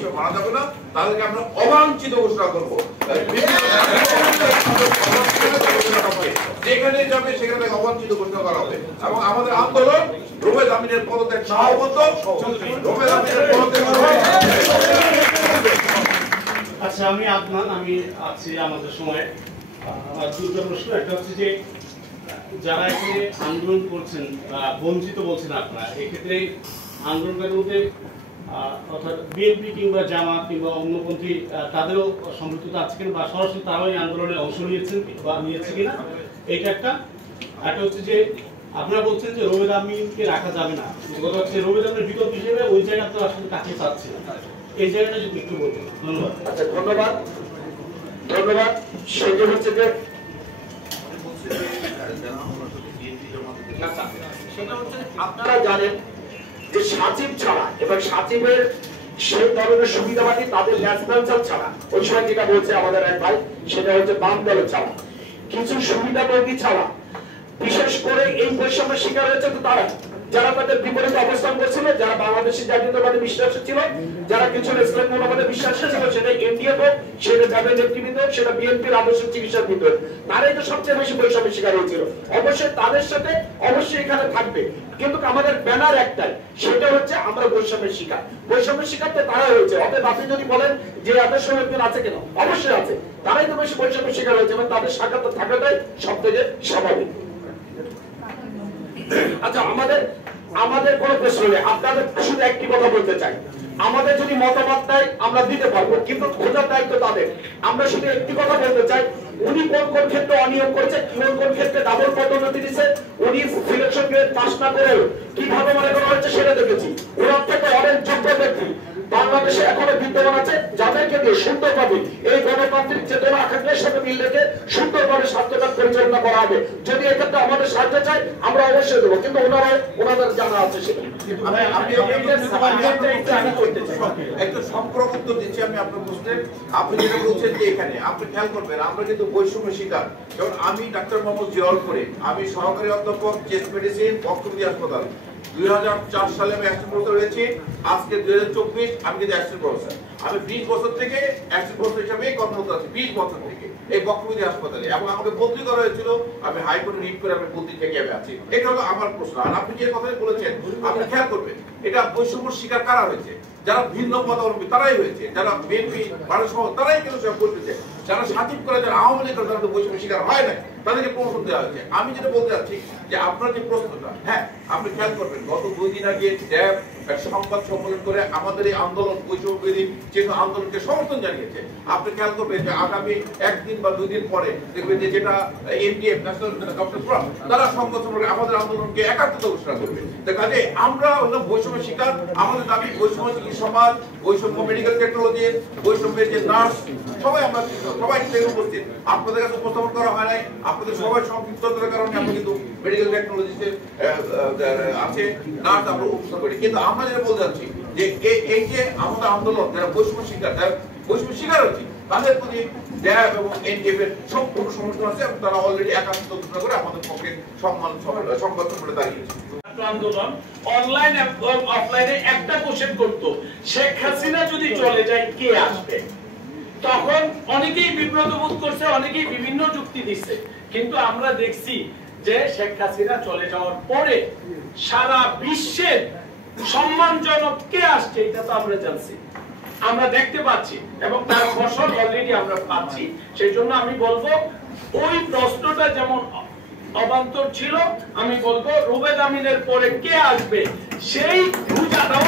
হিসেবে মানা যাবে না, তাদেরকে আমরা অবাঞ্ছিত ঘোষণা করবো। যেখানে যাবে সেখানে অবাঞ্ছিত ঘোষণা করা হবে এবং আমাদের আন্দোলন রুবেদ আমিনের পদত্যাগ সহমত, রুবেদ আমিনের পদত্যাগ। আচ্ছা, আমি আছি আমাদের সময় দুটো প্রশ্ন। একটা হচ্ছে যে যারা এখানে আন্দোলন করছেন বা বঞ্চিত বলছেন আপনারা, এক্ষেত্রে আন্দোলনকারীর মধ্যে অর্থাৎ বিএনপি কিংবা জামাত কিংবা অন্যপন্থী তাদেরও সম্পৃক্ততা আছে কিনা, বা সরাসরি তারাও এই আন্দোলনে অংশ নিয়েছেন বা নিয়েছে কিনা, এটা একটা। একটা হচ্ছে যে আপনারা বলছেন যে রুবেদ আমিনকে রাখা যাবে না, কথা হচ্ছে রুবেদ আমিনের বিকল্প হিসেবে ওই জায়গা তো আসলে কাছে চাচ্ছে, এই জায়গাটা যদি একটু বলতেন। ধন্যবাদ। আচ্ছা, ধন্যবাদ। সেটা হচ্ছে যে আপনারা জানেন যে সাচিব ছাড়া এবং সাচিবের সেই ধরনের সুবিধাবাদী তাদের ন্যাশনাল ছাড়া, ওই সময় যেটা বলছে আমাদের এক ভাই, সেটা হচ্ছে বাম দলের ছাড়া, কিছু সুবিধাভোগী ছাড়া, বিশেষ করে এই বৈষম্যের শিকার হয়েছে তো তারা, যারা তাদের বিপরীতে অবস্থান করছিল, যারা বাংলাদেশের জাতীয়তাবাদী বিশ্বাসী ছিল, যারা কিছু ইসলাম মনোবাদে বিশ্বাসী ছিল, সেটা এনডিএ হোক, সেটা জাতীয় নেতৃবৃন্দ হোক, সেটা বিএনপির আদর্শ চিকিৎসাবিদ হোক, তারাই তো সবচেয়ে বেশি বৈষম্যের শিকার হয়েছিল। অবশ্যই তাদের সাথে অবশ্যই এখানে থাকবে, কিন্তু আমাদের ব্যানার একটাই, সেটা হচ্ছে আমরা বৈষম্যের শিকার। বৈষম্যের শিকার তো তারা হয়েছে। অতএব আপনি যদি বলেন যে আদর্শ একজন আছে কেন, অবশ্যই আছে, তারাই তো বেশি বৈষম্যের শিকার হয়েছে এবং তাদের সাক্ষাৎ থাকাটাই সব থেকে স্বাভাবিক। আচ্ছা, আমাদের কোনো প্রশ্ন নেই, আপনাদের শুধু একটি কথা বলতে চাই, আমাদের যদি মতামত দেয় আমরা দিতে পারবো, কিন্তু খোঁজার দায়িত্ব তাদের। আমরা শুধু একটি কথা বলতে চাই, উনি কোন কোন ক্ষেত্রে অনিয়ম করেছে, কোন কোন ক্ষেত্রে ডাবল পদোন্নতি দিচ্ছে, উনি সিলেকশন গ্রেড পাস না করেও কিভাবে মনে করা হচ্ছে সেটা দেখেছি। ওনার থেকে অনেক যোগ্য ব্যক্তি বাংলাদেশে এখনো বিদ্যমান আছে, যাদেরকে দিয়ে সুন্দরভাবে এই গণতান্ত্রিক চেতনা আকাঙ্ক্ষার সাথে মিল রেখে সুন্দরভাবে স্বাস্থ্যখাত পরিচালনা করা হবে। যদি এক্ষেত্রে আমাদের সাহায্য চাই আমরা অবশ্যই দেবো, কিন্তু ওনাদের জানা আছে সেটা। একটা সম্পর্ক উত্তর দিচ্ছি আমি আপনার প্রশ্নে। আপনি যেটা বলছেন যে এখানে আপনি খেয়াল করবেন, আমরা কিন্তু বৈষম্য শিকার। যেমন আমি ডাক্তার মোহাম্মদ জিয়াউল করে, আমি সহকারী অধ্যাপক চেস্ট মেডিসিন বক্ষব্যাধি হাসপাতাল, 2004 সালে আমি অ্যাসিস্ট্যান্ট প্রফেসর হয়েছি, আজকে 2024 আমি কিন্তু অ্যাসিস্ট্যান্ট প্রফেসর। আমি 20 বছর থেকে অ্যাসিস্ট্যান্ট প্রফেসর হিসেবে কর্মরত আছি, 20 বছর থেকে এই বক্ষব্যাধি হাসপাতালে, এবং আমাকে বদলি করা হয়েছিল, আমি হাইকোর্টে রিট করে আমি বদলি থেকে আমি আছি। এটা হলো আমার প্রশ্ন। আর আপনি যে কথা বলেছেন, আপনি খেয়াল করবেন, এটা বৈষম্য শিকার কারা হয়েছে? যারা ভিন্ন মতাবলম্বী তারাই হয়েছে, যারা বিএনপি ভারত সহ তারাই কিন্তু সব করতেছে। যারা সাচিব করে, যারা আওয়ামী লীগ করে, তারা তো বৈষম্য শিকার হয় না, তাদেরকে প্রমোশন দেওয়া হয়েছে। আমি যেটা বলতে চাচ্ছি যে আপনার যে প্রশ্নটা, হ্যাঁ আপনি খেয়াল করবেন, গত 2 দিন আগে ড্যাব সংবাদ সম্মেলন করে আমাদের এই আন্দোলন বৈষম্যবিরোধী যেহেতু আন্দোলনকে সমর্থন জানিয়েছে। আপনি খেয়াল করবেন যে আগামী 1 দিন বা 2 দিন পরে দেখবেন যে যেটা এনডিএফ ন্যাশনাল ডক্টর ফ্রন্ট, তারা সংবাদ সম্মেলনে আমাদের আন্দোলনকে একাত্মতা ঘোষণা করবে। কাজে আমরা হলো বৈষম্য শিকার। আমাদের দাবি বৈষম্য সমাজ, বৈষম্য মেডিকেল টেকনোলজি, বৈষম্যের যে নার্স, সবাই আমরা সবাই উপস্থিত। আপনাদের কাছে উপস্থাপন করা হয় নাই, আপনাদের সবাই সংক্ষিপ্ততার কারণে আমরা কিন্তু মেডিকেল টেকনোলজিতে আছে, নার্স আমরা উপস্থাপন করি। কিন্তু আমরা যেটা বলতে চাচ্ছি যে এই যে আমাদের আন্দোলন, যারা বৈষম্য শিকার, যারা বৈষম্য শিকার হচ্ছে, তাদের প্রতি ড্যাব এবং এনডিএফ এর সম্পূর্ণ সমর্থন আছে এবং তারা অলরেডি একাত্মতা ঘোষণা করে আমাদের পক্ষে সংবাদ সম্মেলনে দাঁড়িয়েছে। আন্দোলন অনলাইন অফলাইনে একটা কোশ্চেন করতো, শেখ হাসিনা যদি চলে যায় কে আসবে? তখন অনেকেই বিব্রত বোধ করছে, অনেকেই বিভিন্ন যুক্তি দিচ্ছে, কিন্তু আমরা দেখছি যে শেখ হাসিনা চলে যাওয়ার পরে সারা বিশ্বের সম্মানজনক কে আসছে এটা তো আমরা জানছি, আমরা দেখতে পাচ্ছি, এবং তার ফসল অলরেডি আমরা পাচ্ছি। সেই জন্য আমি বলবো ওই প্রশ্নটা যেমন অবান্তর ছিল, আমি বলবো রুবেদ আমিনের পরে কে আসবে সেই খুঁজাটাও